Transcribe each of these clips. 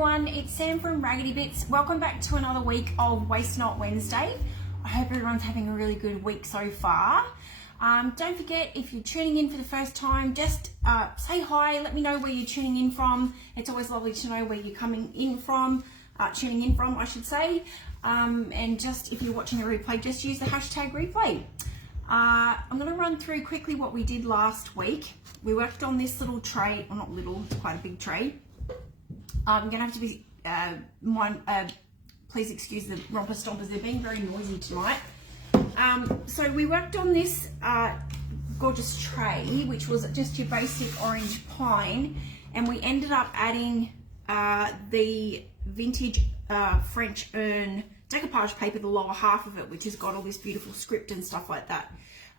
everyone, it's Sam from Raggedy Bits. Welcome back to another week of Waste Not Wednesday. I hope everyone's having a really good week so far. Don't forget, if you're tuning in for the first time, just say hi, let me know where you're tuning in from. It's always lovely to know where you're tuning in from, I should say. And just, if you're watching a replay, just use the hashtag replay. I'm going to run through quickly what we did last week. We worked on this little tray, well not little, it's quite a big tray. I'm going to have to be, please excuse the romper stompers, they're being very noisy tonight. So we worked on this gorgeous tray, which was just your basic orange pine, and we ended up adding the vintage French urn decoupage paper, the lower half of it, which has got all this beautiful script and stuff like that.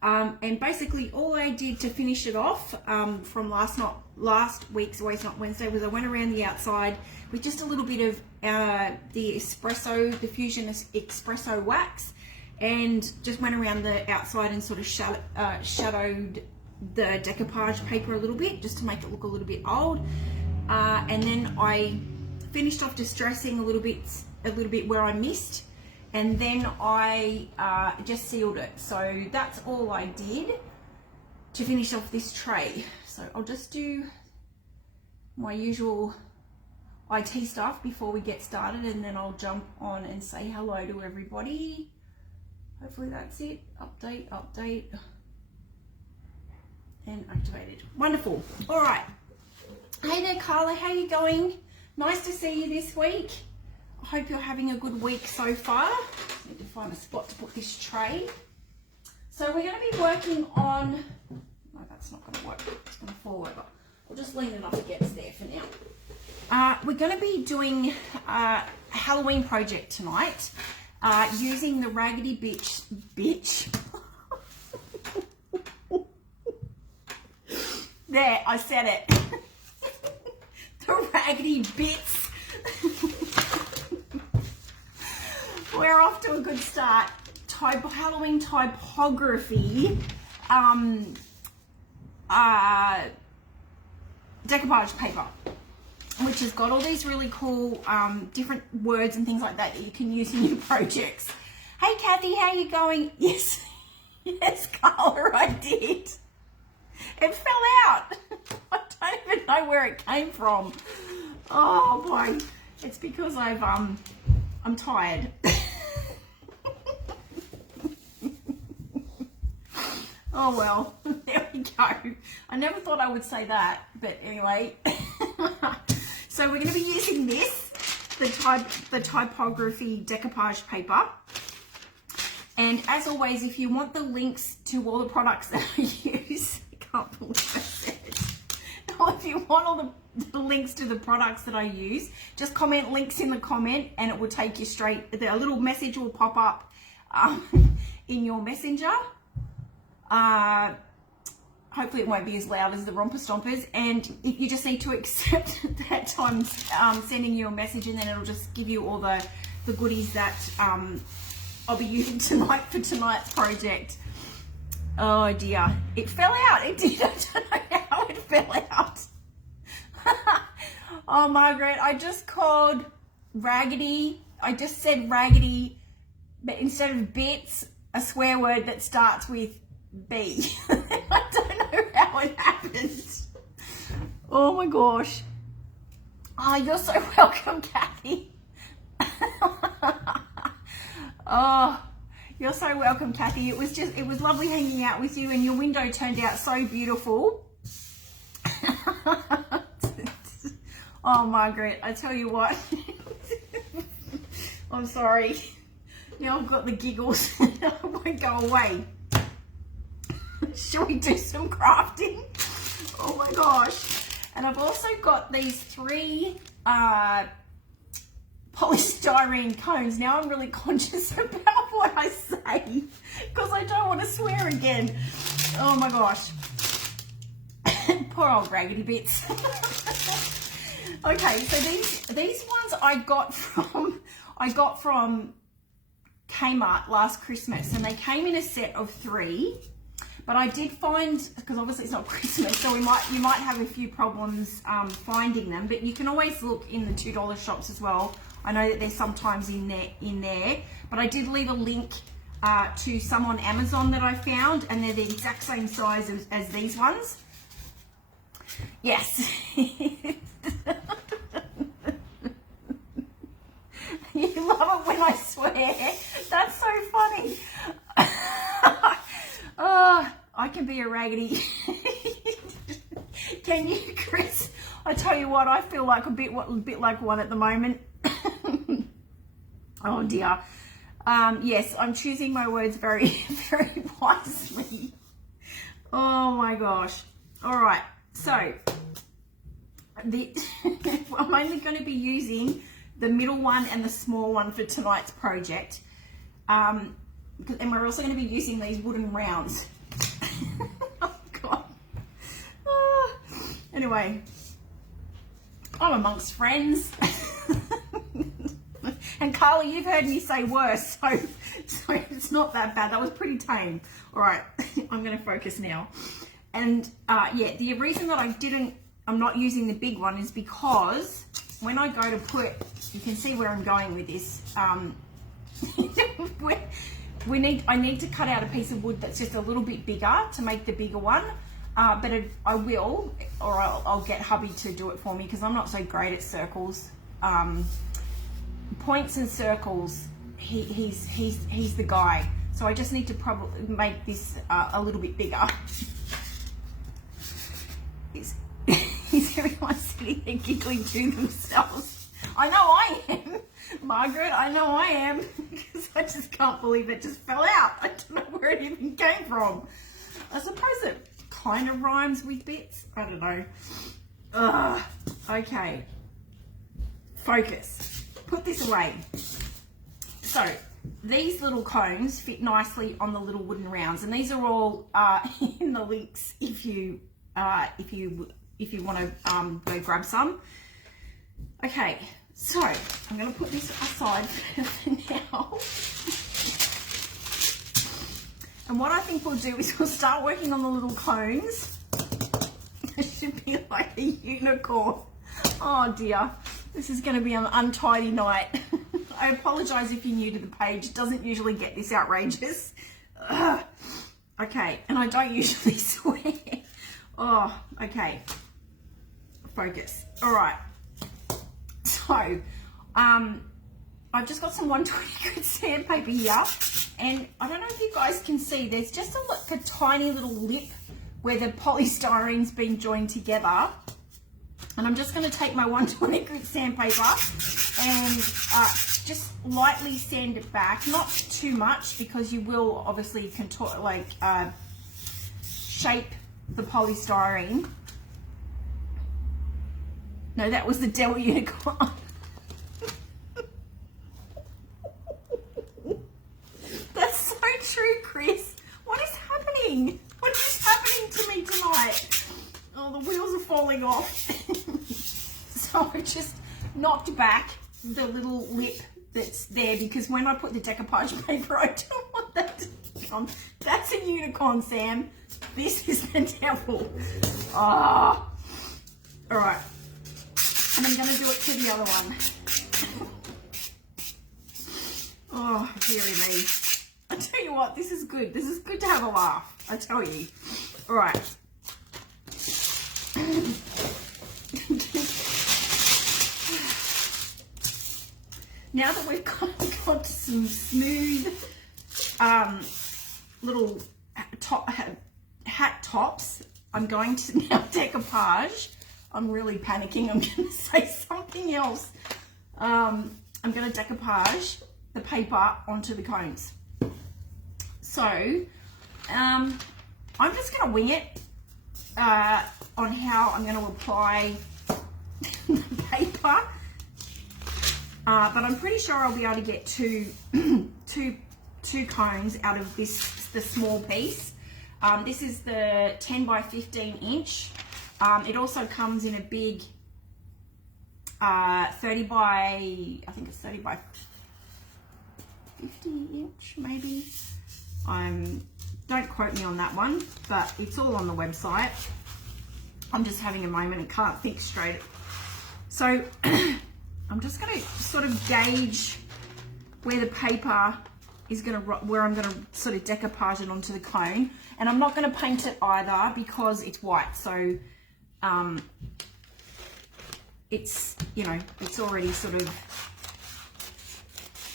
And basically all I did to finish it off from last week's Waste Not Wednesday was I went around the outside with just a little bit of the Fusion espresso wax, and just went around the outside and sort of shadowed the decoupage paper a little bit just to make it look a little bit old. And then I finished off distressing a little bit where I missed, and then I just sealed it. So that's all I did to finish off this tray. So I'll just do my usual IT stuff before we get started, and then I'll jump on and say hello to everybody. Hopefully that's it. Update, and activated. Wonderful. All right. Hey there, Carla. How you going? Nice to see you this week. I hope you're having a good week so far. Need to find a spot to put this tray. So we're going to be working on, no, that's not going to work. It's going to fall over. I'll just lean it up against there for now. We're going to be doing a Halloween project tonight using the Raggedy Bitch. There, I said it. The Raggedy Bits. We're off to a good start. Halloween typography decoupage paper, which has got all these really cool different words and things like that you can use in your projects. Hey Kathy, how you going? Yes, yes, Carla, I did. It fell out. I don't even know where it came from. Oh boy, it's because I'm tired. Oh well, there we go. I never thought I would say that, but anyway. So we're going to be using this, the typography decoupage paper. And as always, if you want the links to all the products that I use, I can't believe I said it. Now, if you want all the links to the products that I use, just comment links in the comment and it will take you straight. A little message will pop up in your messenger. Hopefully it won't be as loud as the romper stompers, and if you just need to accept that I'm sending you a message, and then it'll just give you all the goodies that I'll be using tonight for tonight's project. Oh dear, it fell out. It did. I don't know how it fell out. Oh Margaret, I just called Raggedy. I just said Raggedy, but instead of bits, a swear word that starts with B. I don't know how it happened. Oh my gosh. Oh, you're so welcome, Kathy. Oh, you're so welcome, Kathy. It was lovely hanging out with you, and your window turned out so beautiful. Oh, Margaret, I tell you what. I'm sorry. Now I've got the giggles. I won't go away. Shall we do some crafting? Oh my gosh. And I've also got these 3 polystyrene cones. Now I'm really conscious about what I say because I don't want to swear again. Oh my gosh. Poor old Raggedy Bits. Okay, so these ones I got from Kmart last Christmas, and they came in a set of 3. But I did find, because obviously it's not Christmas, so you might have a few problems finding them. But you can always look in the $2 shops as well. I know that they're sometimes in there. But I did leave a link to some on Amazon that I found, and they're the exact same size as these ones. Yes. You love it when I swear. That's so funny. Oh, I can be a raggedy. Can you, Chris? I tell you what, I feel like a bit like one at the moment. Oh dear. Yes, I'm choosing my words very, very wisely. Oh my gosh. All right. So I'm only going to be using the middle one and the small one for tonight's project. And we're also going to be using these wooden rounds. Oh God. Anyway, I'm amongst friends. And Carly, you've heard me say worse, so it's not that bad. That was pretty tame. All right, I'm going to focus now. And yeah, the reason that I'm not using the big one is because when I go to put, you can see where I'm going with this. I need to cut out a piece of wood that's just a little bit bigger to make the bigger one. But I will, or I'll get hubby to do it for me because I'm not so great at circles. Points and circles, he's the guy. So I just need to probably make this a little bit bigger. Is everyone sitting there giggling to themselves? I know I am, Margaret. I know I am, because I just can't believe it just fell out. I don't know where it even came from. I suppose it kind of rhymes with bits. I don't know. Okay. Focus. Put this away. So these little cones fit nicely on the little wooden rounds, and these are all in the links if you want to go grab some. Okay, so I'm going to put this aside for now. And what I think we'll do is we'll start working on the little cones. It should be like a unicorn. Oh dear, this is going to be an untidy night. I apologise if you're new to the page. It doesn't usually get this outrageous. Ugh. Okay, and I don't usually swear. Oh, okay. Focus. All right. So, I've just got some 120 grit sandpaper here, and I don't know if you guys can see, there's just a tiny little lip where the polystyrene's been joined together. And I'm just going to take my 120 grit sandpaper and just lightly sand it back, not too much because you will obviously contort, shape the polystyrene. No, that was the devil unicorn. That's so true, Chris. What is happening? What is happening to me tonight? Oh, the wheels are falling off. So I just knocked back the little lip that's there because when I put the decoupage paper, I don't want that to come. That's a unicorn, Sam. This is the devil. Oh. All right. And I'm going to do it to the other one. Oh, dearie me. I tell you what, this is good. This is good to have a laugh. I tell you. All right. Now that we've got some smooth little hat tops, I'm going to now decoupage. I'm really panicking. I'm going to say something else. I'm going to decoupage the paper onto the cones. So I'm just going to wing it on how I'm going to apply the paper. But I'm pretty sure I'll be able to get two cones out of the small piece. This is the 10 by 15 inch. It also comes in a big 30 by, I think it's 30 by 50 inch maybe. I'm Don't quote me on that one, but it's all on the website. I'm just having a moment and can't think straight. So I'm just going to sort of gauge where the paper is going to, where I'm going to sort of decoupage it onto the cone. And I'm not going to paint it either because it's white. So it's, you know, it's already sort of,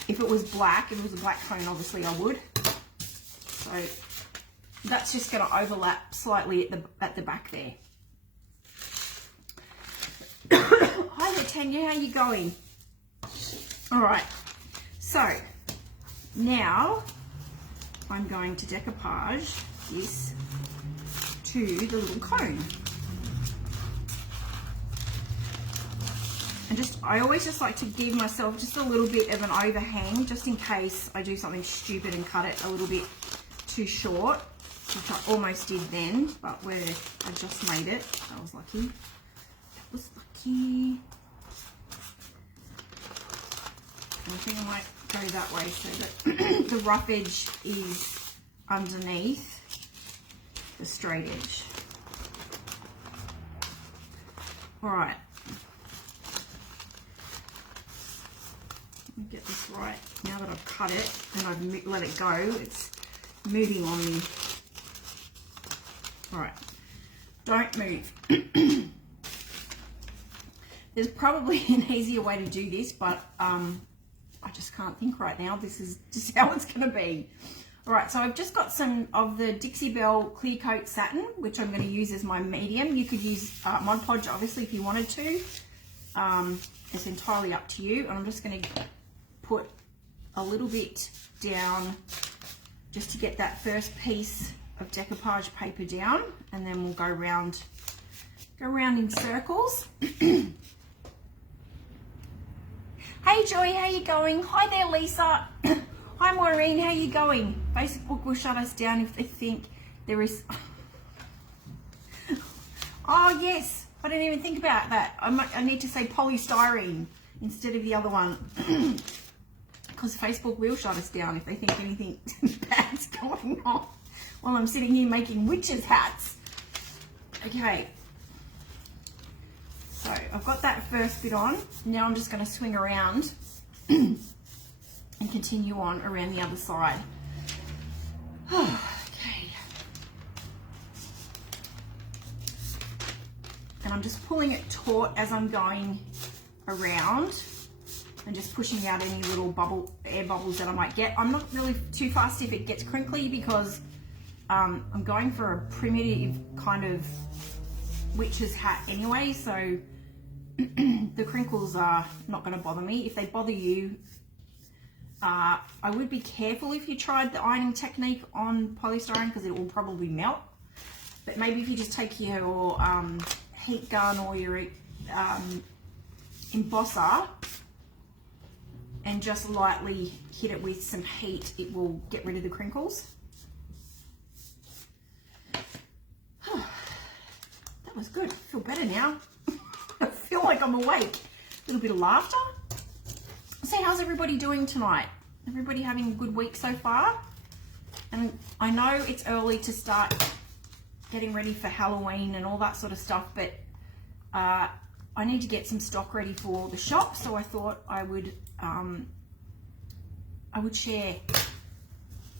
if it was black, if it was a black cone, obviously I would. So that's just going to overlap slightly at the back there. Hi there, Tanya, how you going? All right, so now I'm going to decoupage this to the little cone. And I always just like to give myself just a little bit of an overhang, just in case I do something stupid and cut it a little bit too short, which I almost did then, but where I just made it, I was lucky. That was lucky. I think I might go that way so that the rough edge is underneath the straight edge. All right. Let me get this right. Now that I've cut it and I've let it go, it's moving on me. All right. Don't move. There's probably an easier way to do this, but I just can't think right now. This is just how it's going to be. All right, so I've just got some of the Dixie Belle Clear Coat Satin, which I'm going to use as my medium. You could use Mod Podge, obviously, if you wanted to. It's entirely up to you. And I'm just going to put a little bit down just to get that first piece of decoupage paper down, and then we'll go around in circles. Hey Joy, how you going? Hi there, Lisa. Hi Maureen, how you going? Facebook will shut us down if they think there is... Oh yes, I didn't even think about that. I need to say polystyrene instead of the other one. Because Facebook will shut us down if they think anything bad's going on while I'm sitting here making witches' hats. Okay. So I've got that first bit on. Now I'm just going to swing around and continue on around the other side. Okay. And I'm just pulling it taut as I'm going around and just pushing out any little air bubbles that I might get. I'm not really too fussed if it gets crinkly because I'm going for a primitive kind of witch's hat anyway, so the crinkles are not going to bother me. If they bother you, I would be careful if you tried the ironing technique on polystyrene because it will probably melt. But maybe if you just take your heat gun or your embosser and just lightly hit it with some heat, it will get rid of the crinkles. That was good. I feel better now. I feel like I'm awake. A little bit of laughter. So how's everybody doing tonight? Everybody having a good week so far? And I know it's early to start getting ready for Halloween and all that sort of stuff, but I need to get some stock ready for the shop, so I thought I would share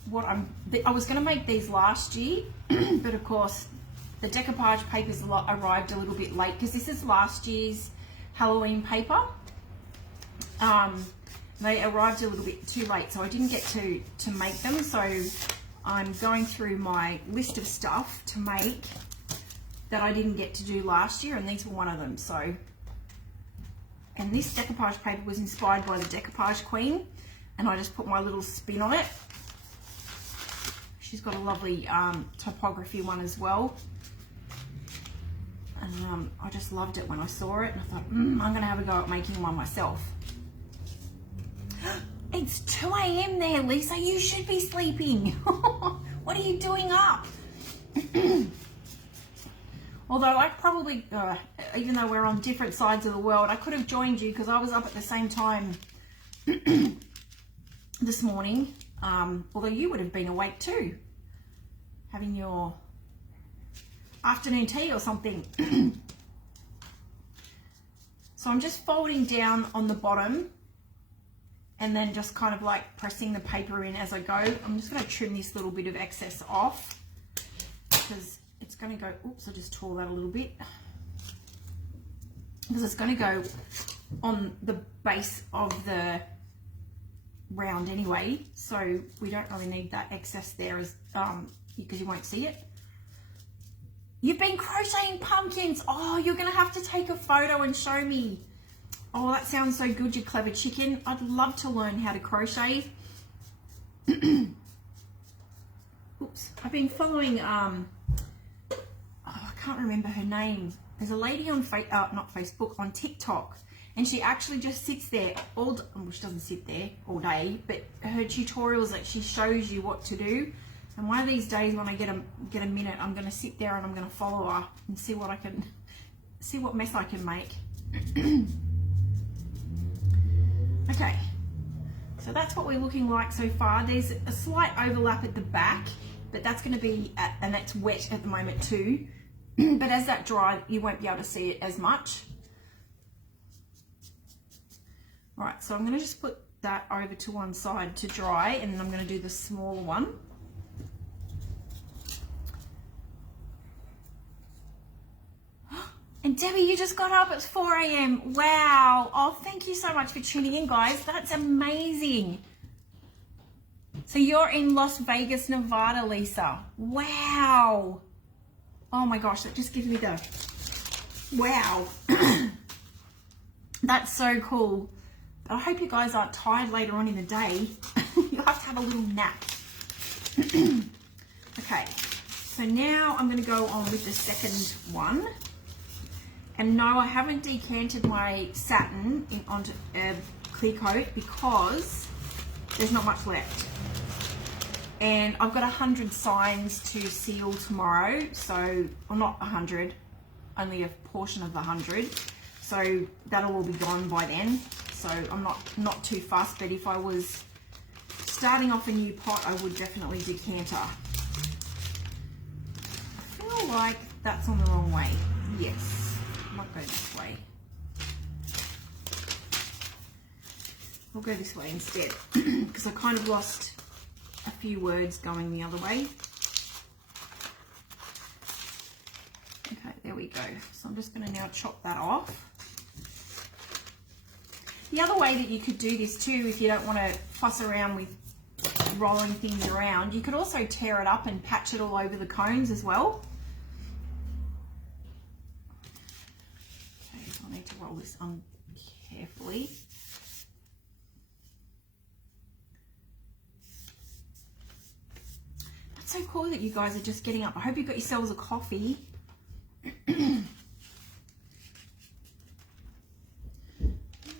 what I was going to make these last year, but of course the decoupage papers arrived a little bit late because this is last year's Halloween paper. They arrived a little bit too late, so I didn't get to make them. So I'm going through my list of stuff to make that I didn't get to do last year, and these were one of them. So, and this decoupage paper was inspired by the Decoupage Queen, and I just put my little spin on it. She's got a lovely typography one as well. And I just loved it when I saw it, and I thought, I'm going to have a go at making one myself. It's 2 a.m. there, Lisa. You should be sleeping. What are you doing up? Although I probably, even though we're on different sides of the world, I could have joined you because I was up at the same time this morning. Although you would have been awake too. having your afternoon tea or something. So I'm just folding down on the bottom and then just kind of like pressing the paper in as I go. I'm just going to trim this little bit of excess off because it's going to go, oops, I just tore that a little bit, because it's going to go on the base of the round anyway, so we don't really need that excess there as because you won't see it. You've been crocheting pumpkins. Oh, you're gonna have to take a photo and show me. Oh, that sounds so good, you clever chicken. I'd love to learn how to crochet. Oops, I've been following I can't remember her name. There's a lady on not Facebook, on TikTok, and she actually just sits there well, she doesn't sit there all day, but her tutorials, like, she shows you what to do. And one of these days when I get a minute, I'm going to sit there and I'm going to follow her and see what mess I can make. Okay, so that's what we're looking like so far. There's a slight overlap at the back, but that's going to be and that's wet at the moment too. But as that dries, you won't be able to see it as much. All right, so I'm going to just put that over to one side to dry, and then I'm going to do the smaller one. And Debbie, you just got up at 4 a.m. Wow. Oh, thank you so much for tuning in, guys. That's amazing. So you're in Las Vegas, Nevada, Lisa. Wow. Oh my gosh, that just gives me the wow. That's so cool. I hope you guys aren't tired later on in the day. You'll have to have a little nap. Okay, so now I'm going to go on with the second one. And no, I haven't decanted my satin onto a clear coat because there's not much left. And I've got 100 signs to seal tomorrow. So, well, not 100, only a portion of the 100. So that'll all be gone by then. So I'm not too fussed, but if I was starting off a new pot, I would definitely decanter. I feel like that's on the wrong way. Yes, I might go this way. We'll go this way instead because I kind of lost a few words going the other way. Okay, there we go. So I'm just going to now chop that off. The other way that you could do this too, if you don't want to fuss around with rolling things around, you could also tear it up and patch it all over the cones as well. Okay, so I need to roll this on carefully. That's so cool that you guys are just getting up. I hope you got yourselves a coffee.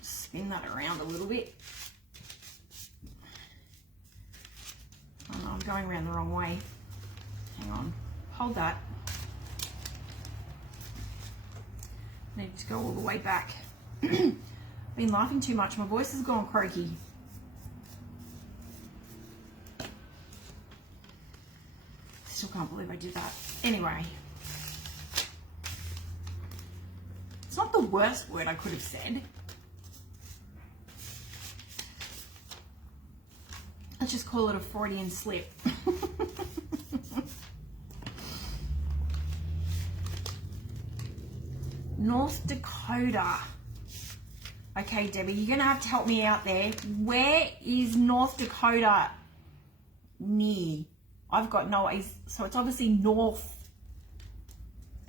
Spin that around a little bit. Oh no, I'm going around the wrong way. Hang on, hold that. I need to go all the way back. Been laughing too much, my voice has gone croaky. Still can't believe I did that. Anyway, it's not the worst word I could have said. Let's just call it a Freudian slip. North Dakota. Okay, Debbie, you're going to have to help me out there. Where is North Dakota near? I've got no idea. So it's obviously North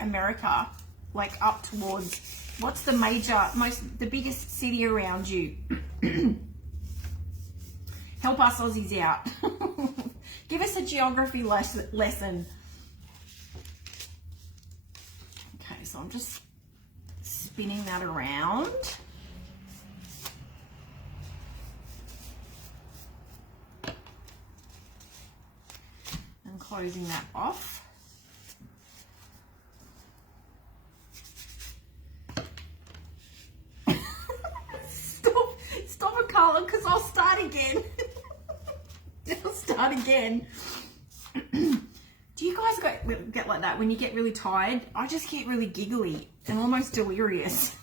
America, like up towards, what's the the biggest city around you? Help us Aussies out. Give us a geography lesson. Okay, so I'm just spinning that around. And closing that off. Stop it, Carla, because I'll start again. I'll start again. Do you get like that. When you get really tired, I just get really giggly and almost delirious.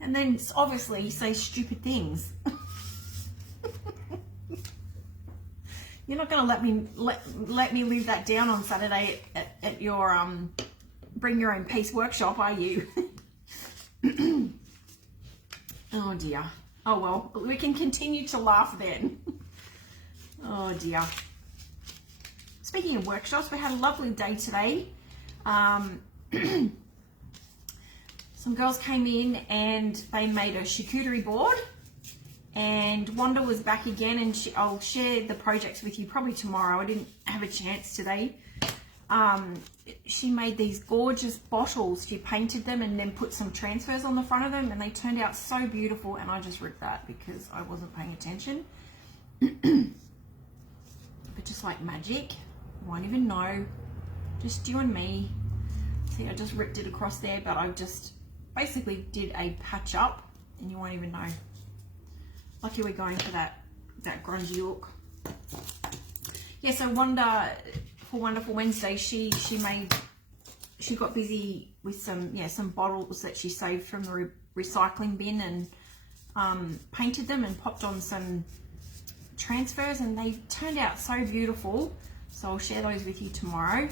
And then obviously say stupid things. You're not going to let me live that down on Saturday at your bring your own peace workshop, are you? Oh dear. Oh well, we can continue to laugh then. Oh dear. Speaking of workshops, we had a lovely day today. Some girls came in and they made a charcuterie board, and Wanda was back again, and I'll share the projects with you probably tomorrow. I didn't have a chance today. She made these gorgeous bottles. She painted them and then put some transfers on the front of them, and they turned out so beautiful, and I just ripped that because I wasn't paying attention. But just like magic, you won't even know. Just you and me. See, I just ripped it across there, but I just basically did a patch up, and you won't even know. Lucky we're going for that grungy look. Yeah, so Wanda, for Wonderful Wednesday, she got busy with some bottles that she saved from the recycling bin, and painted them and popped on some transfers, and they turned out so beautiful. So I'll share those with you tomorrow.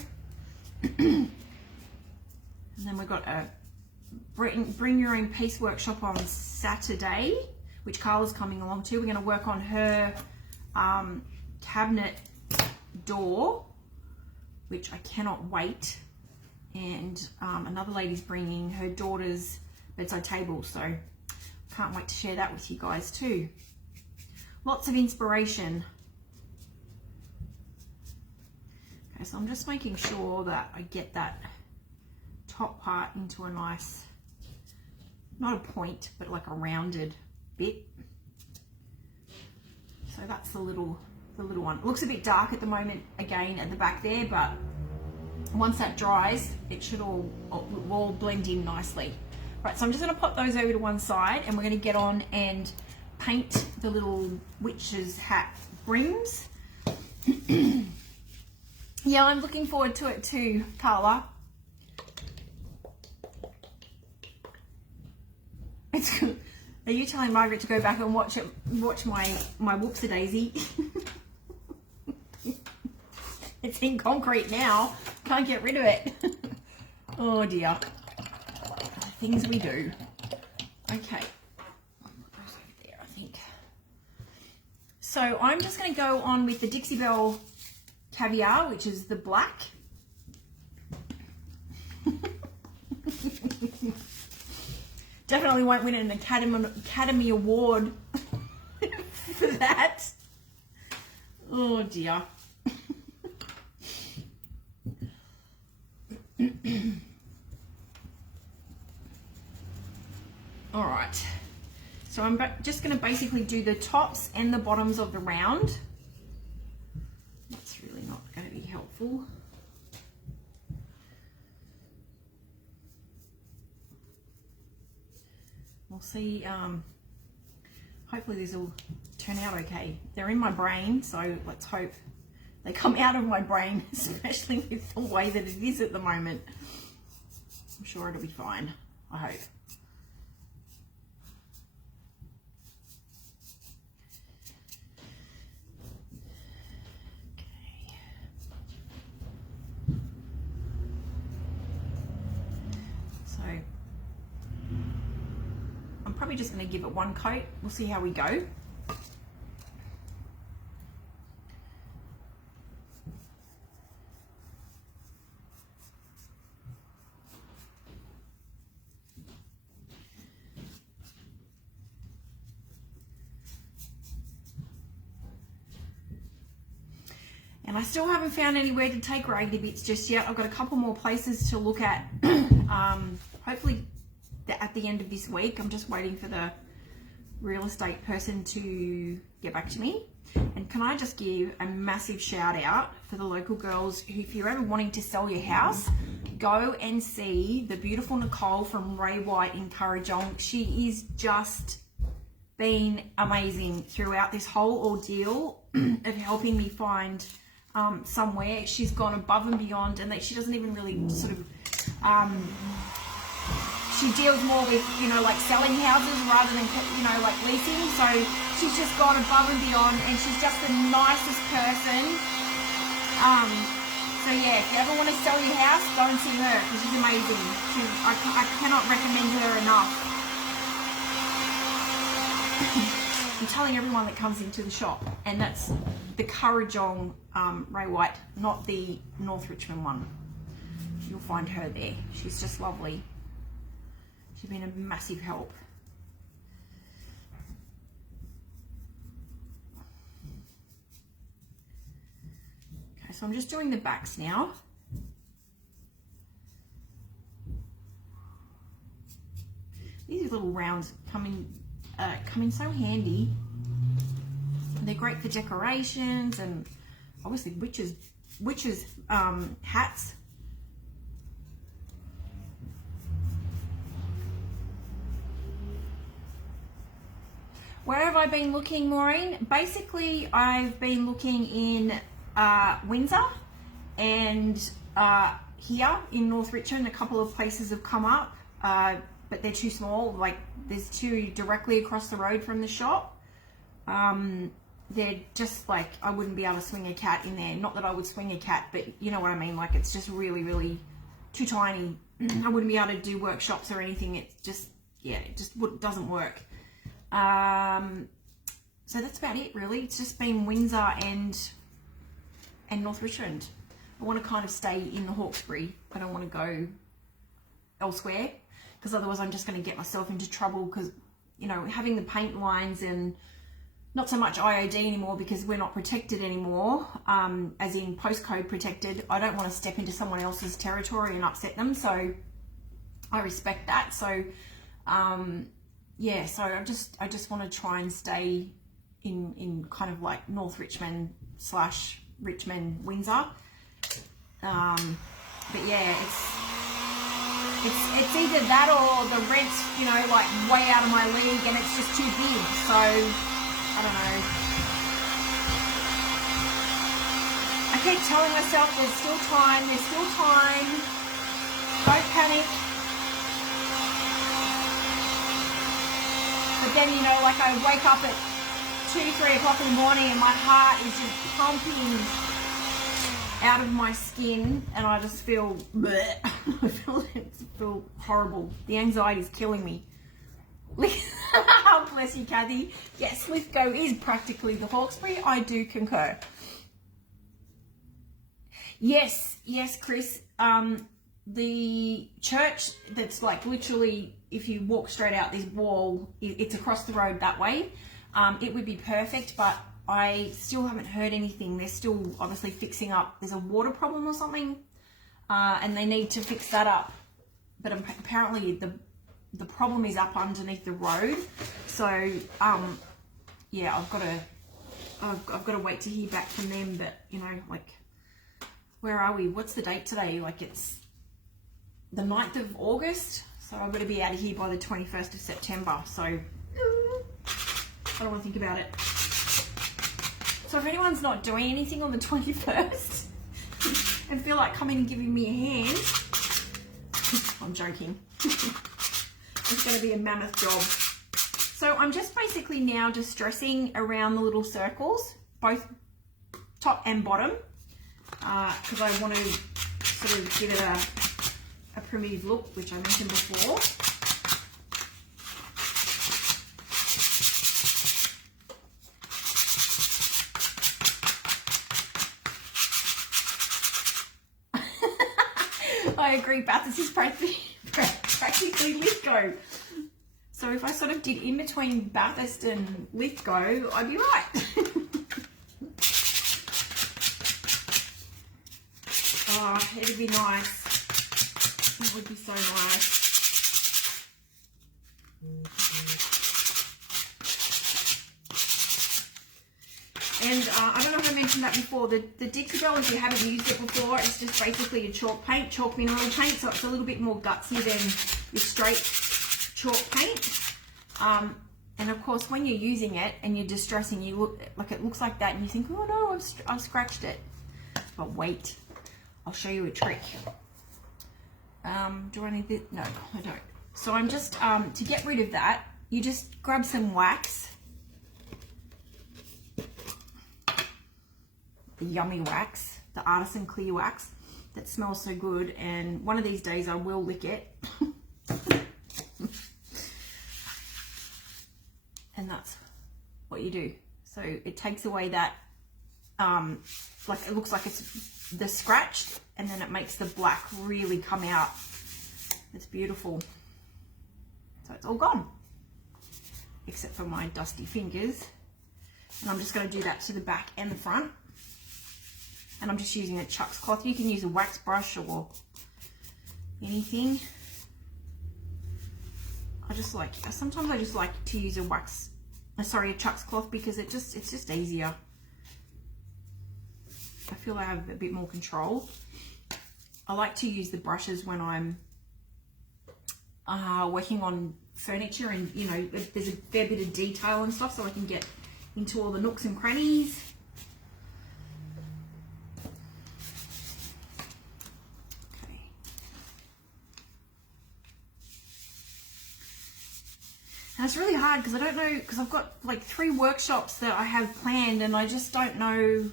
And then we've got a Bring Your Own Peace workshop on Saturday, which Carla's coming along to. We're going to work on her cabinet door, which I cannot wait. And another lady's bringing her daughter's bedside table, so can't wait to share that with you guys too. Lots of inspiration. Okay, so I'm just making sure that I get that top part into a nice, not a point, but like a rounded bit. So that's the little one. It looks a bit dark at the moment again at the back there, but once that dries, it should all blend in nicely. Right, so I'm just going to pop those over to one side, and we're going to get on and paint the little witch's hat brims. Yeah, I'm looking forward to it too, Carla. Are you telling Margaret to go back and watch my whoops-a-daisy? It's in concrete now. Can't get rid of it. Oh dear. Things we do. Okay. There, I think. So I'm just going to go on with the Dixie Belle Caviar, which is the black. Definitely won't win an Academy Award for that. Oh dear. All right, so I'm just going to basically do the tops and the bottoms of the round. That's really not going to be helpful. We'll see. Hopefully these will turn out okay. They're in my brain, so let's hope they come out of my brain, especially with the way that it is at the moment. I'm sure it'll be fine, I hope. So I'm probably just going to give it one coat. We'll see how we go. And I still haven't found anywhere to take raggedy bits just yet. I've got a couple more places to look at. Hopefully at the end of this week. I'm just waiting for the real estate person to get back to me. And can I just give a massive shout out for the local girls who, if you're ever wanting to sell your house, go and see the beautiful Nicole from Ray White in Currajong. She is just been amazing throughout this whole ordeal of helping me find somewhere. She's gone above and beyond, and that she doesn't even really sort of she deals more with, you know, like selling houses rather than, you know, like leasing. So she's just gone above and beyond, and she's just the nicest person. So yeah, if you ever want to sell your house, go and see her, because she's amazing. I cannot recommend her enough. I'm telling everyone that comes into the shop, and that's the Currajong Ray White, not the North Richmond one. You'll find her there. She's just lovely. She's been a massive help. Okay, so I'm just doing the backs now. These little rounds come in so handy. They're great for decorations and obviously witches hats. Where have I been looking, Maureen? Basically, I've been looking in Windsor and here in North Richmond. A couple of places have come up, but they're too small. Like, there's two directly across the road from the shop. They're just like, I wouldn't be able to swing a cat in there. Not that I would swing a cat, but you know what I mean. Like, it's just really, really too tiny. I wouldn't be able to do workshops or anything. It's just, yeah, it just doesn't work. So that's about it, really. It's just been Windsor and North Richmond. I want to kind of stay in the Hawkesbury. I don't want to go elsewhere, because otherwise I'm just going to get myself into trouble, because, you know, having the paint lines and not so much IOD anymore, because we're not protected anymore, as in postcode protected. I don't want to step into someone else's territory and upset them, so I respect that. So yeah, so I just want to try and stay in kind of like North Richmond / Richmond, Windsor. But yeah, it's either that or the rent's, you know, like way out of my league and it's just too big. So I don't know. I keep telling myself there's still time. Don't panic. But then, you know, like I wake up at 2-3 o'clock in the morning and my heart is just pumping out of my skin, and I just feel bleh. I feel horrible. The anxiety is killing me. Bless you, Kathy. Yes, Lithgow is practically the Hawkesbury. I do concur. Yes, Chris. The church that's like literally, if you walk straight out this wall, it's across the road that way. It would be perfect, but I still haven't heard anything. They're still obviously fixing up. There's a water problem or something, and they need to fix that up. But apparently the problem is up underneath the road. So yeah, I've got to wait to hear back from them. But you know, like, where are we? What's the date today? Like, it's the 9th of August. So I've got to be out of here by the 21st of September. So I don't want to think about it. So if anyone's not doing anything on the 21st and feel like coming and giving me a hand, I'm joking. It's going to be a mammoth job. So I'm just basically now distressing around the little circles, both top and bottom, because I want to sort of give it a primitive look, which I mentioned before. I agree, Bathurst is practically Lithgow. So if I sort of did in between Bathurst and Lithgow, I'd be right. Oh, it'd be nice. It would be so nice. And I don't know if I mentioned that before, the Decoupaged, if you haven't used it before, it's just basically a chalk mineral paint, so it's a little bit more gutsy than your straight chalk paint. And of course, when you're using it and you're distressing, you look like it looks like that, and you think, oh no, I've scratched it. but wait, I'll show you a trick. Do I need this? No, I don't. So I'm just, to get rid of that, you just grab some wax. The yummy wax, the artisan clear wax that smells so good, and one of these days I will lick it. And that's what you do. So it takes away that, like it looks like it's the scratch, and then it makes the black really come out. It's beautiful. So it's all gone, except for my dusty fingers. And I'm just going to do that to the back and the front. And I'm just using a Chuck's cloth. You can use a wax brush or anything. Sometimes I just like to use a Chuck's cloth because it's just easier. I feel I have a bit more control. I like to use the brushes when I'm working on furniture, and you know, there's a fair bit of detail and stuff, so I can get into all the nooks and crannies. And it's really hard because I don't know, because I've got like 3 workshops that I have planned, and I just don't know,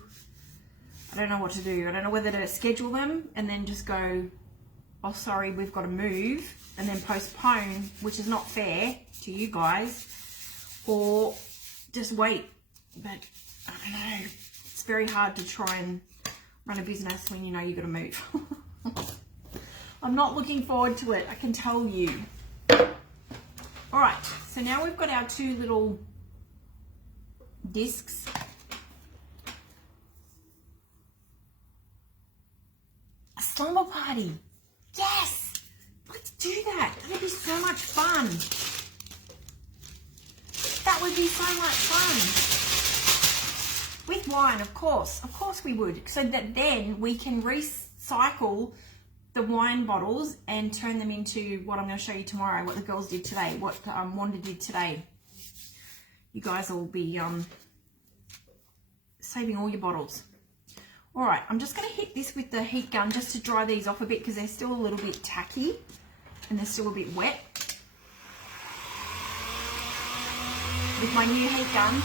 I don't know what to do. I don't know whether to schedule them and then just go, oh sorry, we've got to move, and then postpone, which is not fair to you guys, or just wait. But I don't know, it's very hard to try and run a business when you know you've got to move. I'm not looking forward to it, I can tell you. All right, so now we've got our 2 little discs. A slumber party. Yes, let's do that. That'd be so much fun. That would be so much fun. With wine, of course we would. So that then we can recycle the wine bottles and turn them into what I'm going to show you tomorrow, what the girls did today, what Wanda did today. You guys will be saving all your bottles. All right, I'm just going to hit this with the heat gun just to dry these off a bit because they're still a little bit tacky and they're still a bit wet. With my new heat gun.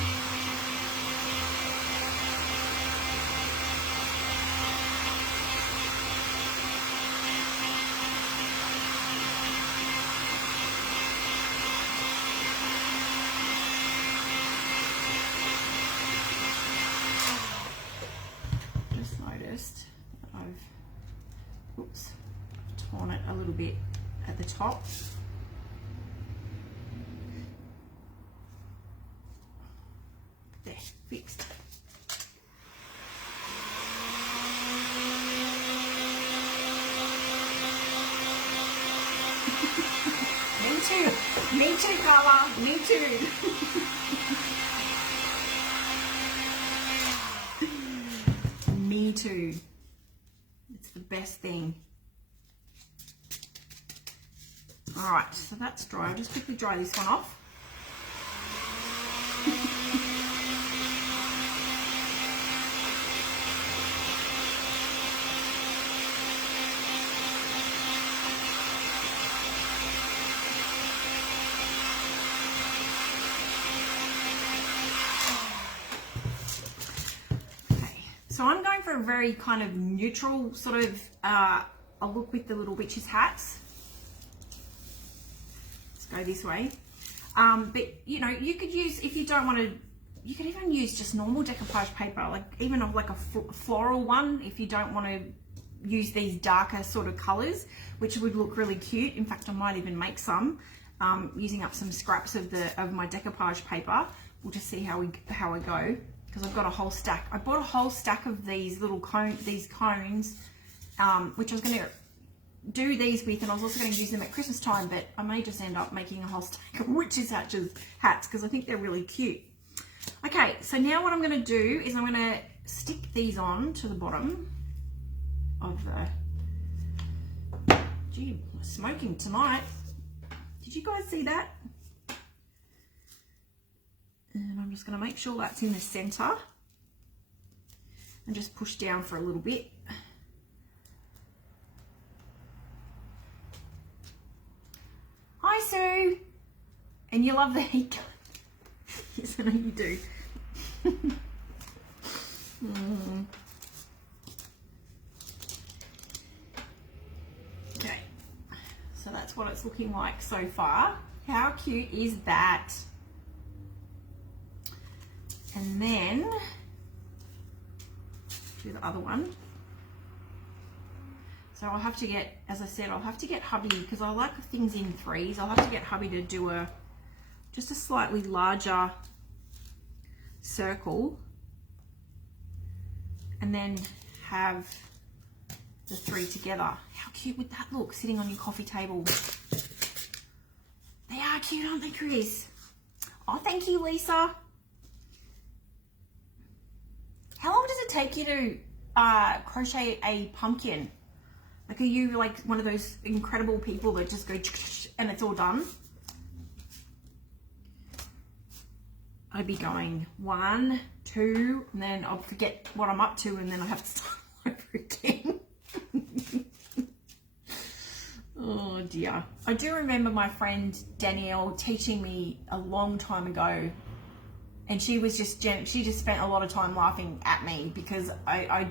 Torn it a little bit at the top. There, fixed. Me too, Carla, me too. Me too. It's the best thing. All right, so that's dry. I'll just quickly dry this one off. Okay, so I'm going for a very kind of neutral sort of a look with the little witches' hats. Go this way, but you know, you could use, if you don't want to, you could even use just normal decoupage paper, like even like a floral one, if you don't want to use these darker sort of colors, which would look really cute. In fact, I might even make some using up some scraps of my decoupage paper. We'll just see how I go, because I've got a whole stack. I bought a whole stack of these little cones, which I was going to do these with, and I was also going to use them at Christmas time, but I may just end up making a whole stack of witches' hats because I think they're really cute. Okay, so now what I'm going to do is I'm going to stick these on to the bottom of the, gee, smoking tonight. Did you guys see that? And I'm just going to make sure that's in the center. and just push down for a little bit. Hi, Sue. And you love the heat gun. Yes, I know you do. Okay, so that's what it's looking like so far. How cute is that? And then do the other one. So I'll have to get, as I said, I'll have to get hubby, because I like things in threes. I'll have to get hubby to do just a slightly larger circle, and then have the three together. How cute would that look, sitting on your coffee table? They are cute, aren't they, Chris? Oh, thank you, Lisa. How long does it take you to crochet a pumpkin? Like, are you like one of those incredible people that just go and it's all done? I'd be going 1, 2, and then I'll forget what I'm up to, and then I have to start over again. Oh dear. I do remember my friend Danielle teaching me a long time ago, and she just spent a lot of time laughing at me because I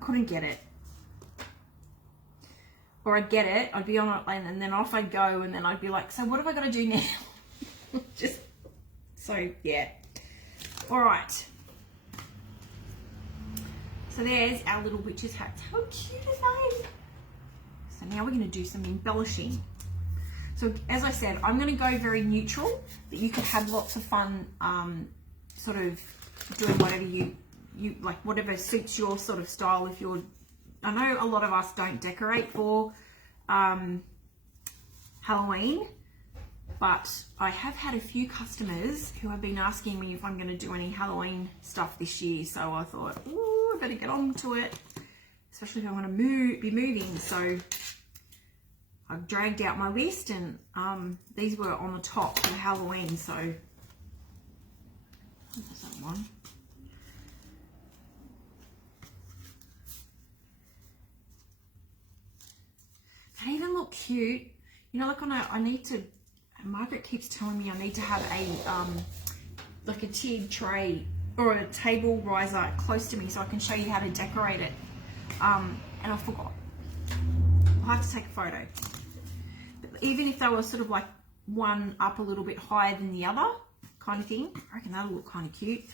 couldn't get it. Or I'd get it, I'd be on it, and then off I'd go, and then I'd be like, so what have I got to do now? So yeah. All right. So there's our little witch's hats. How cute are they? So now we're going to do some embellishing. So as I said, I'm going to go very neutral, but you could have lots of fun sort of doing whatever you like, whatever suits your sort of style. If you're, I know a lot of us don't decorate for Halloween, but I have had a few customers who have been asking me if I'm going to do any Halloween stuff this year. So I thought, oh, I better get on to it, especially if I want to be moving. So I've dragged out my list, and these were on the top for Halloween. So there's that one. They even look cute. You know, like I need to, Margaret keeps telling me I need to have a like a tiered tray or a table riser close to me so I can show you how to decorate it. And I forgot. I'll have to take a photo. But even if they were sort of like one up a little bit higher than the other kind of thing, I reckon that'll look kind of cute.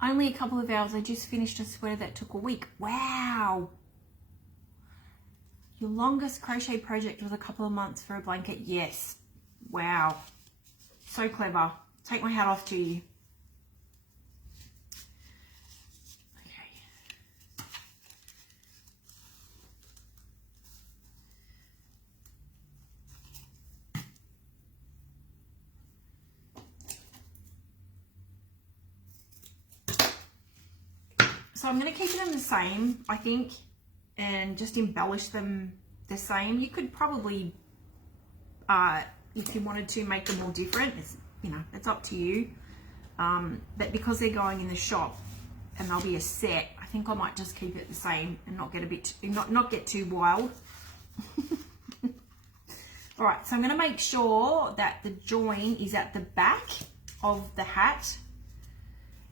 Only a couple of hours. I just finished a sweater that took a week. Wow. Your longest crochet project was a couple of months for a blanket. Yes. Wow. So clever. Take my hat off to you. Okay. So I'm going to keep them the same, I think, and just embellish them the same. You could probably, if you wanted to, make them all different. It's, you know, it's up to you. But because they're going in the shop and they'll be a set, I think I might just keep it the same and not get a bit, not get too wild. All right, so I'm going to make sure that the join is at the back of the hat.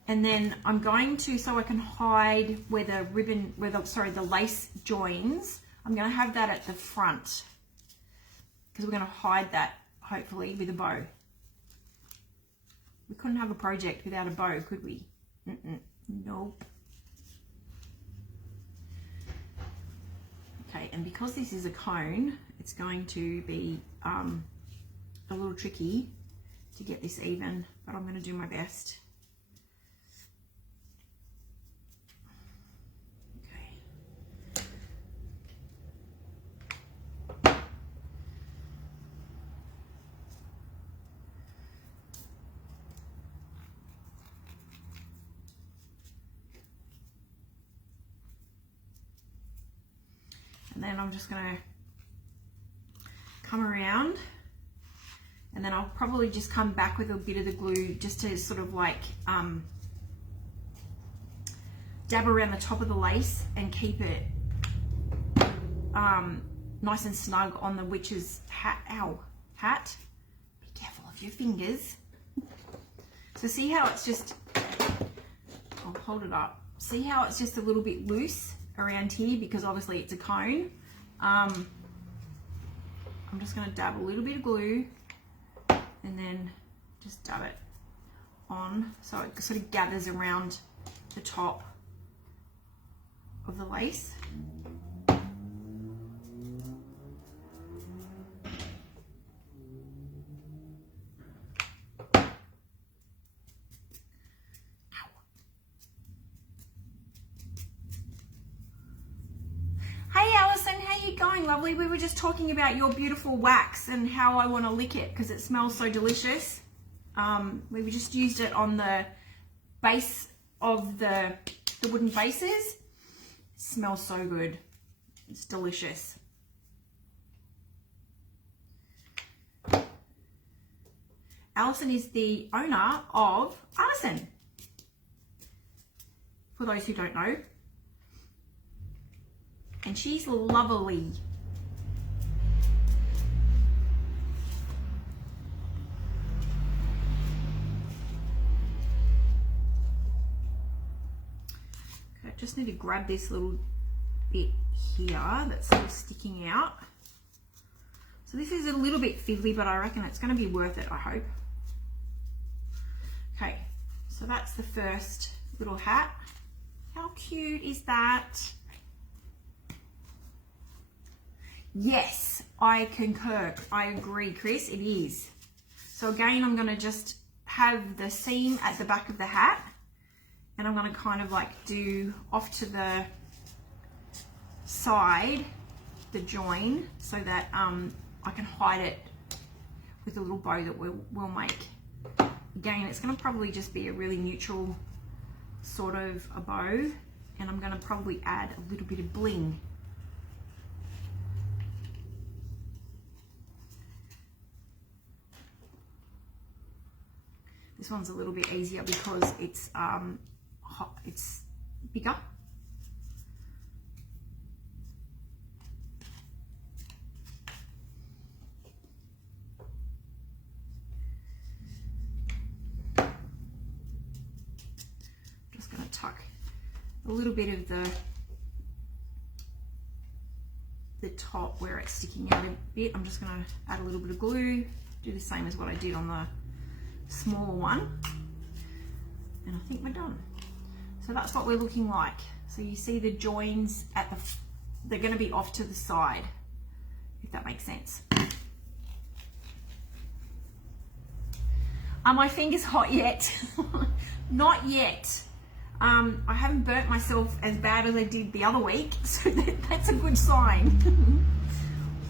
And then I'm going to, so I can hide where the ribbon, the lace joins, I'm going to have that at the front, because we're going to hide that, hopefully, with a bow. We couldn't have a project without a bow, could we? Nope. Okay, and because this is a cone, it's going to be a little tricky to get this even, but I'm going to do my best. then I'm just gonna come around, and then I'll probably just come back with a bit of the glue just to sort of like dab around the top of the lace and keep it nice and snug on the witch's hat. Hat. Be careful of your fingers. So see how it's just, I'll hold it up. See how it's just a little bit loose around here because obviously it's a cone. I'm just going to dab a little bit of glue and then just dab it on so it sort of gathers around the top of the lace. Going, lovely. We were just talking about your beautiful wax and how I want to lick it because it smells so delicious. We just used it on the base of the wooden bases. It smells so good. It's delicious. Alison is the owner of Artisan, for those who don't know. And she's lovely. Okay, I just need to grab this little bit here that's sort of sticking out. So this is a little bit fiddly, but I reckon it's going to be worth it, I hope. Okay, so that's the first little hat. How cute is that? Yes, I concur. I agree, Chris, it is. So again, I'm going to just have the seam at the back of the hat, and I'm going to kind of like do off to the side, the join, so that I can hide it with a little bow that we'll make. Again, it's going to probably just be a really neutral sort of a bow, and I'm going to probably add a little bit of bling. This one's a little bit easier because it's bigger. Just going to tuck a little bit of the top where it's sticking out a bit. I'm just going to add a little bit of glue, do the same as what I did on the small one, and I think we're done. So that's what we're looking like. So you see the joins at they're going to be off to the side, if that makes sense. Are my fingers hot yet? Not yet. I haven't burnt myself as bad as I did the other week, so that's a good sign.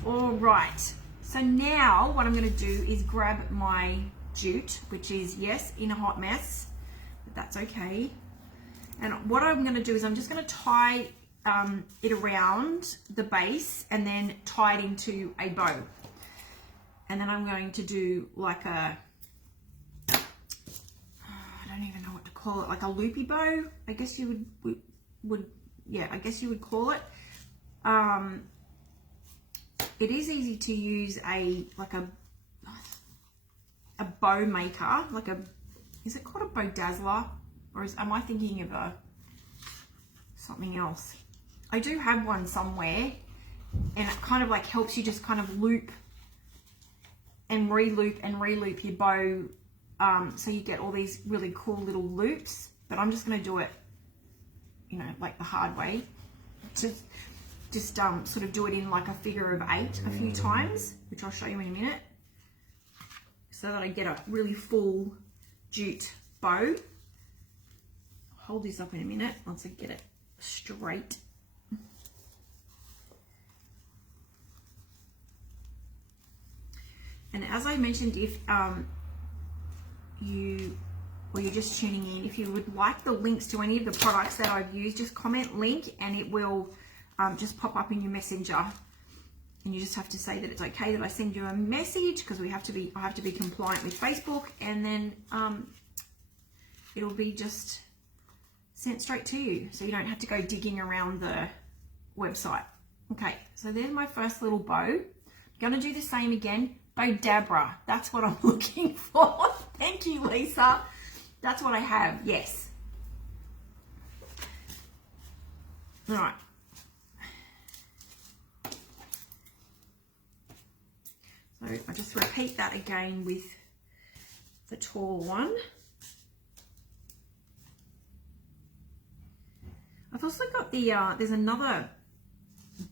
All right, so now what I'm going to do is grab my jute, which is, yes, in a hot mess, but that's okay. And what I'm going to do is I'm just going to tie it around the base and then tie it into a bow. And then I'm going to do like a, I don't even know what to call it, like a loopy bow, I guess you would yeah, I guess you would call it. It is easy to use a bow maker, like is it called a bow dazzler, or am I thinking of something else? I do have one somewhere, and it kind of like helps you just kind of loop and re-loop your bow, so you get all these really cool little loops. But I'm just going to do it, you know, like the hard way. Just sort of do it in like a figure of 8 a few times, which I'll show you in a minute, so that I get a really full jute bow. I'll hold this up in a minute once I get it straight. And as I mentioned, if you're just tuning in, if you would like the links to any of the products that I've used, just comment link and it will just pop up in your messenger, and you just have to say that it's okay that I send you a message, because I have to be compliant with Facebook, and then it'll be just sent straight to you, so you don't have to go digging around the website. Okay, so there's my first little bow. I'm gonna do the same again. Bodabra, that's what I'm looking for. Thank you, Lisa. That's what I have, yes. All right. So I just repeat that again with the tall one. I've also got the, there's another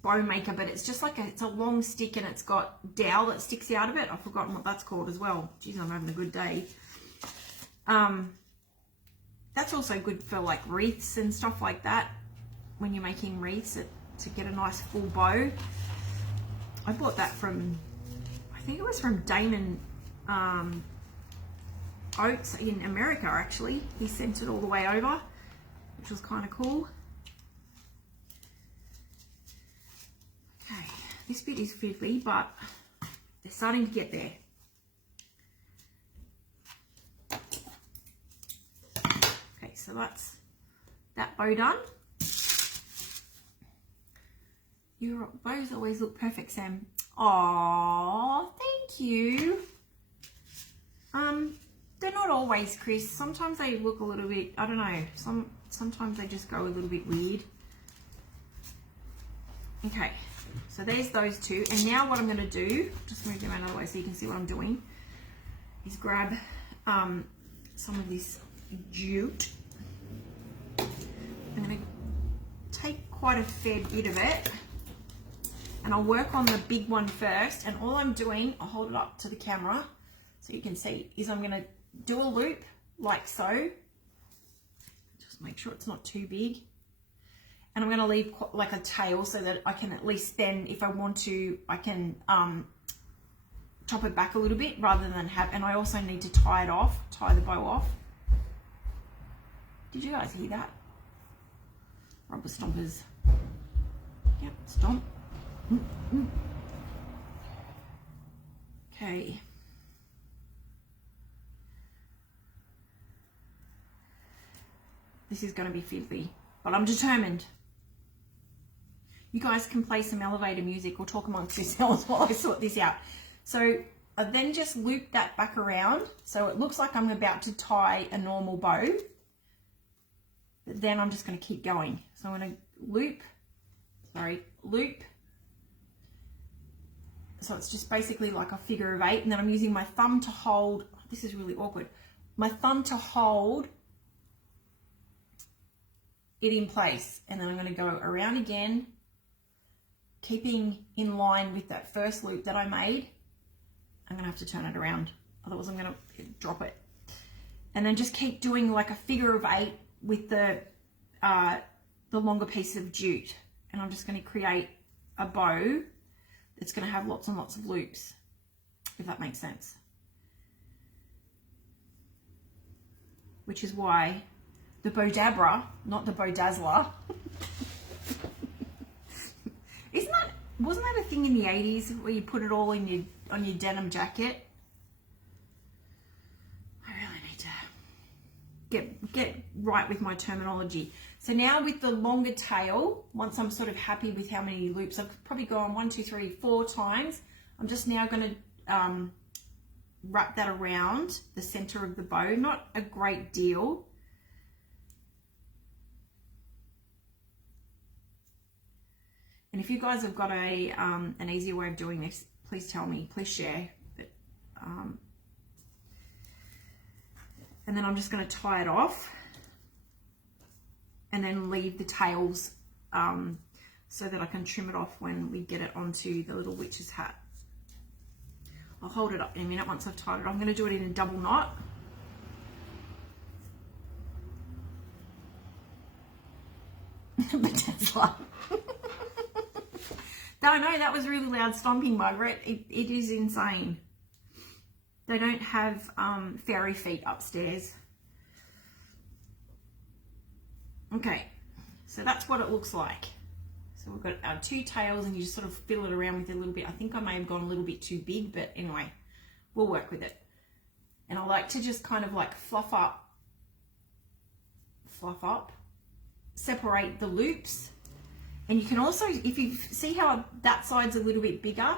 bow maker, but it's just like it's a long stick, and it's got dowel that sticks out of it. I've forgotten what that's called as well. Geez, I'm having a good day. That's also good for like wreaths and stuff like that. When you're making wreaths, to get a nice full bow. I bought that from, I think it was from Damon Oates in America, actually. He sent it all the way over, which was kind of cool. Okay, this bit is fiddly, but they're starting to get there. Okay, so that's that bow done. Your bows always look perfect, Sam. Aww, thank you. They're not always, Chris. Sometimes they look a little bit, I don't know, sometimes they just go a little bit weird. Okay, so there's those two. And now what I'm going to do, just move them out of the way so you can see what I'm doing, is grab some of this jute. I'm going to take quite a fair bit of it, and I'll work on the big one first. And all I'm doing, I'll hold it up to the camera so you can see, is I'm going to do a loop like so. Just make sure it's not too big. And I'm going to leave like a tail so that I can at least then, if I want to, I can chop it back a little bit rather than have, and I also need to tie it off, tie the bow off. Did you guys hear that? Rubber stompers. Yep, stomp. Okay. This is going to be fiddly, but I'm determined. You guys can play some elevator music or talk amongst yourselves while I sort this out. So I then just loop that back around, so it looks like I'm about to tie a normal bow, but then I'm just going to keep going. So I'm going to loop, so it's just basically like a figure of 8, and then I'm using my thumb to hold, this is really awkward, my thumb to hold it in place, and then I'm going to go around again, keeping in line with that first loop that I made. I'm going to have to turn it around, otherwise I'm going to drop it. And then just keep doing like a figure of 8 with the longer piece of jute. And I'm just going to create a bow that's going to have lots and lots of loops, if that makes sense. Which is why the Bodabra, not the Bodazzler. Wasn't that a thing in the 80s where you put it all in on your denim jacket? I really need to get right with my terminology. So now with the longer tail, once I'm sort of happy with how many loops, I've probably gone 1, 2, 3, 4 times. I'm just now going to wrap that around the center of the bow. Not a great deal. And if you guys have got an easier way of doing this, please tell me, please share. But, and then I'm just going to tie it off and then leave the tails so that I can trim it off when we get it onto the little witch's hat. I'll hold it up in a minute once I've tied it. I'm going to do it in a double knot. Bedazzler. No, that was really loud stomping, Margaret. It is insane. They don't have fairy feet upstairs. Okay, so that's what it looks like. So we've got our 2 tails, and you just sort of fiddle it around with it a little bit. I think I may have gone a little bit too big, but anyway, we'll work with it. And I like to just kind of like fluff up, separate the loops. And you can also, if you see how that side's a little bit bigger,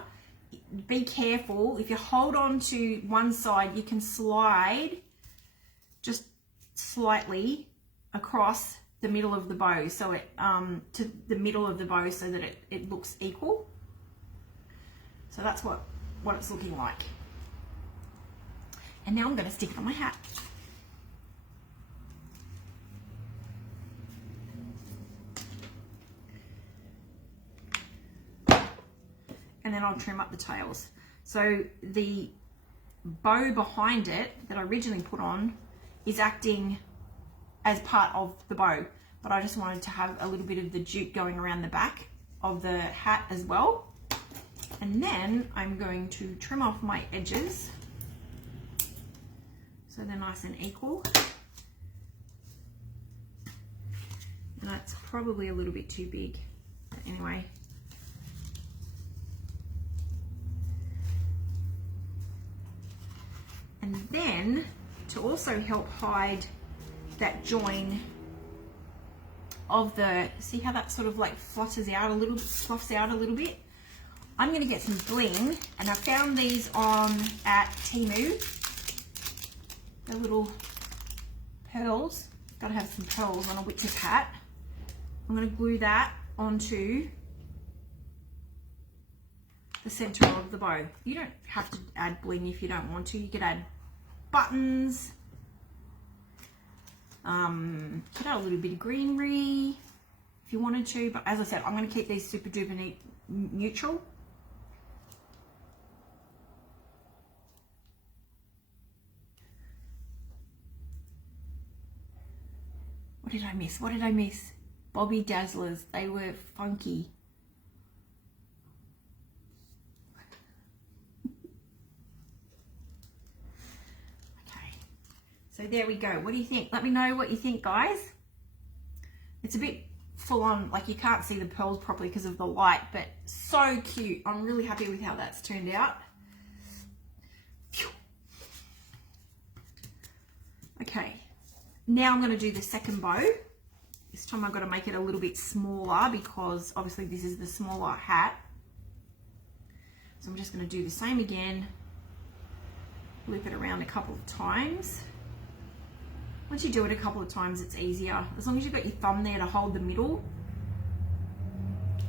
be careful. If you hold on to one side, you can slide just slightly across the middle of the bow, so it to the middle of the bow, so that it looks equal. So that's what it's looking like. And now I'm going to stick it on my hat. And then I'll trim up the tails. So the bow behind it that I originally put on is acting as part of the bow, but I just wanted to have a little bit of the jute going around the back of the hat as well. And then I'm going to trim off my edges so they're nice and equal. And that's probably a little bit too big, but anyway. And then to also help hide that join of the, see how that sort of like fluffs out a little bit. I'm going to get some bling, and I found these at Temu. The little pearls. Got to have some pearls on a witch's hat. I'm going to glue that onto the center of the bow. You don't have to add bling if you don't want to. You could add buttons. Could add a little bit of greenery if you wanted to, but as I said, I'm going to keep these super duper neutral. What did I miss? What did I miss? Bobby Dazzlers. They were funky. Okay. So there we go. What do you think? Let me know what you think, guys. It's a bit full on, like you can't see the pearls properly because of the light, but so cute. I'm really happy with how that's turned out. Phew. Okay. Now I'm going to do the second bow. This time I've got to make it a little bit smaller because obviously this is the smaller hat. So I'm just going to do the same again. Loop it around a couple of times. Once you do it a couple of times, it's easier. As long as you've got your thumb there to hold the middle.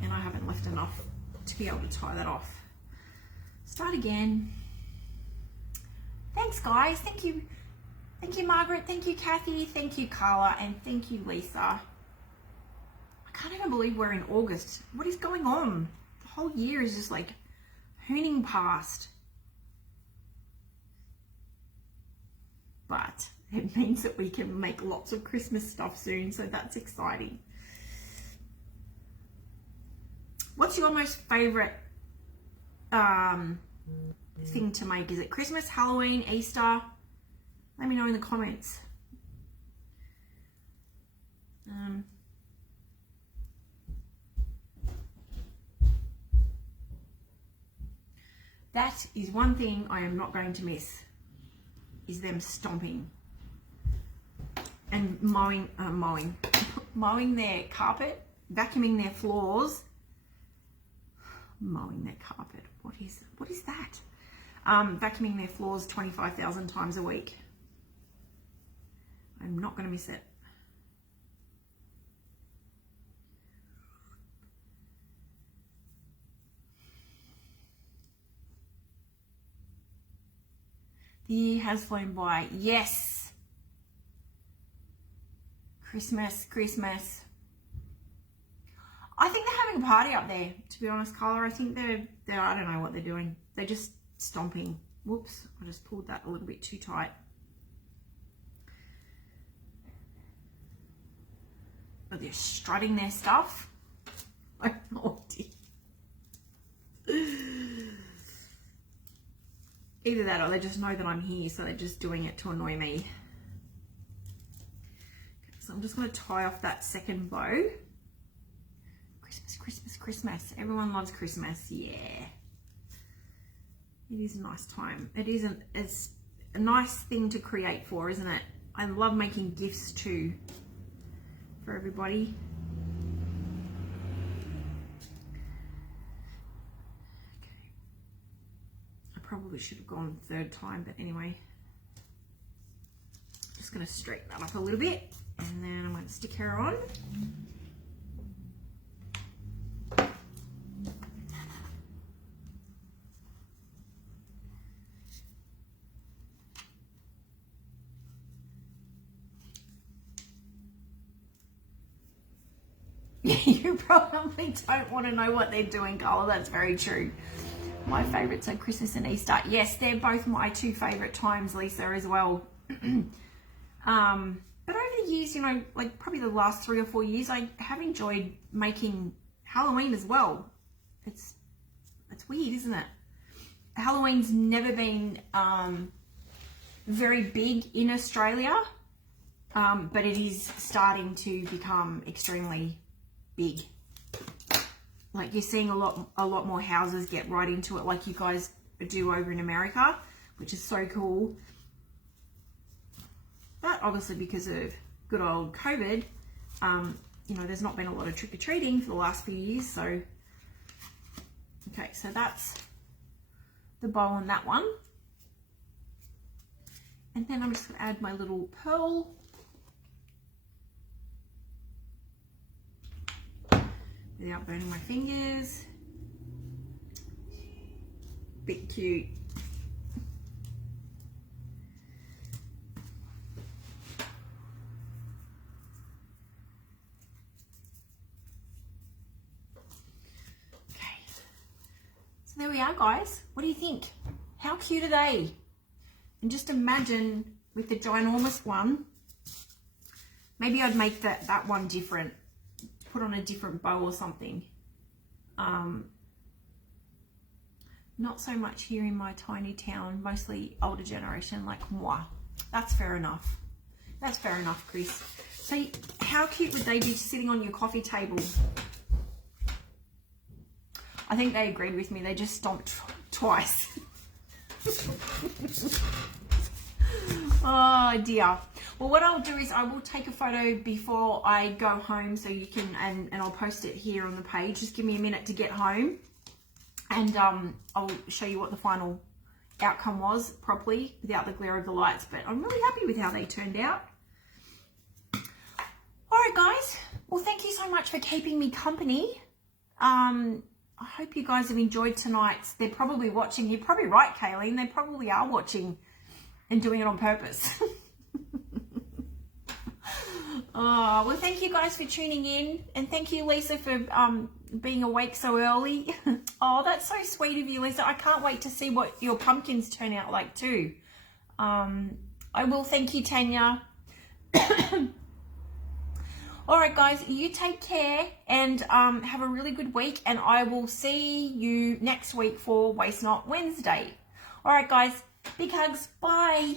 And I haven't left enough to be able to tie that off. Start again. Thanks, guys. Thank you. Thank you, Margaret. Thank you, Kathy. Thank you, Carla. And thank you, Lisa. I can't even believe we're in August. What is going on? The whole year is just like hooning past. But it means that we can make lots of Christmas stuff soon, so that's exciting. What's your most favorite thing to make? Is it Christmas, Halloween, Easter? Let me know in the comments. That is one thing I am not going to miss, is them stomping and mowing their carpet, vacuuming their floors, mowing their carpet. What is that? Vacuuming their floors 25,000 times a week. I'm not going to miss it. The year has flown by. Yes. Christmas. I think they're having a party up there, to be honest, Carla. I think they're I don't know what they're doing. They're just stomping. Whoops, I just pulled that a little bit too tight. But they're strutting their stuff. I have no idea. Either that or they just know that I'm here, so they're just doing it to annoy me. Okay, so I'm just going to tie off that second bow. Christmas, Christmas, Christmas. Everyone loves Christmas. Yeah. It is a nice time. It's a nice thing to create for, isn't it? I love making gifts too for everybody. Okay. I probably should have gone third time, but anyway. Just going to straighten that up a little bit, and then I'm going to stick her on. You probably don't want to know what they're doing, Carla. That's very true. My favourites are Christmas and Easter. Yes, they're both my two favourite times, Lisa, as well. But over the years, you know, like probably the last 3 or 4 years, I have enjoyed making Halloween as well. It's weird, isn't it? Halloween's never been very big in Australia, but it is starting to become extremely big. Like you're seeing a lot more houses get right into it, like you guys do over in America, which is so cool. But obviously because of good old COVID, you know, there's not been a lot of trick-or-treating for the last few years. So, okay, so that's the bow on that one. And then I'm just going to add my little pearl. Without burning my fingers. Bit cute. So there we are, guys. What do you think? How cute are they? And just imagine with the ginormous one, maybe I'd make that one different. Put on a different bow or something. Not so much here in my tiny town, mostly older generation like moi. That's fair enough. That's fair enough, Chris. So how cute would they be sitting on your coffee table? I think they agreed with me. They just stomped twice. Oh dear. Well, what I'll do is I will take a photo before I go home so you can, and I'll post it here on the page. Just give me a minute to get home, and I'll show you what the final outcome was properly without the glare of the lights. But I'm really happy with how they turned out. All right, guys. Well, thank you so much for keeping me company. I hope you guys have enjoyed tonight's. They're probably watching. You're probably right, Kayleen. They probably are watching and doing it on purpose. Oh, well, thank you guys for tuning in, and thank you, Lisa, for being awake so early. Oh, that's so sweet of you, Lisa. I can't wait to see what your pumpkins turn out like too. I will. Thank you, Tanya. All right, guys, you take care and have a really good week, and I will see you next week for Waste Not Wednesday. All right, guys, big hugs. Bye.